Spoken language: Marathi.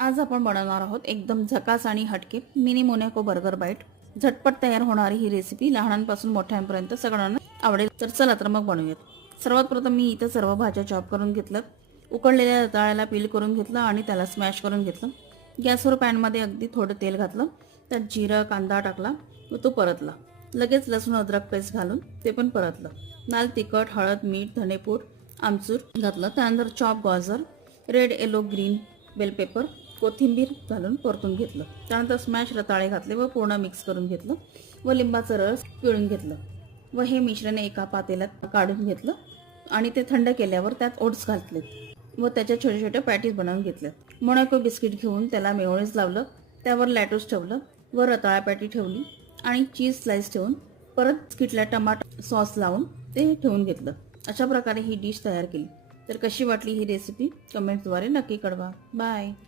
आज आपण बनवणार आहोत एकदम झकास आणि हटके मिनी मोनॅको बर्गर बाईट. झटपट तयार होणारी ही रेसिपी लहानांपासून मोठ्यांपर्यंत सगळ्यांना आवडेल. तर चला तर मग बनवूयात. सर्वात प्रथम मी इथं सर्व भाज्या चॉप करून घेतलं. उकडलेल्या रताळ्याला पील करून घेतलं आणि त्याला स्मॅश करून घेतलं. गॅसवर पॅनमध्ये अगदी थोडं तेल घातलं. त्यात जिरं कांदा टाकला व तो परतला. लगेच लसूण अद्रक पेस्ट घालून ते पण परतलं. लाल तिखट हळद मीठ धनेपूड आमचूर घातलं. त्यानंतर चॉप गाजर red yellow green bell pepper कोथिंबीर घालून परतून घेतलं. त्यानंतर स्मॅश रताळे घातले व पूर्ण मिक्स करून घेतलं व लिंबाचं रस पिळून घेतलं व हे मिश्रण एका पातेल्यात काढून घेतलं आणि ते थंड केल्यावर त्यात ओट्स घातलेत व त्याच्या छोटे छोटे पॅटीज बनवून घेतले. मोनॅको बिस्किट घेऊन त्याला मेयोनेज लावलं. त्यावर लॅटोस ठेवलं व रताळा पॅटी ठेवली आणि चीज स्लाइस ठेवून परत बिस्किटला टमाटर सॉस लावून ते ठेवून घेतलं. अशा प्रकारे ही डिश तयार केली. तर कशी वाटली ही रेसिपी कमेंट्सद्वारे नक्की कळवा. बाय.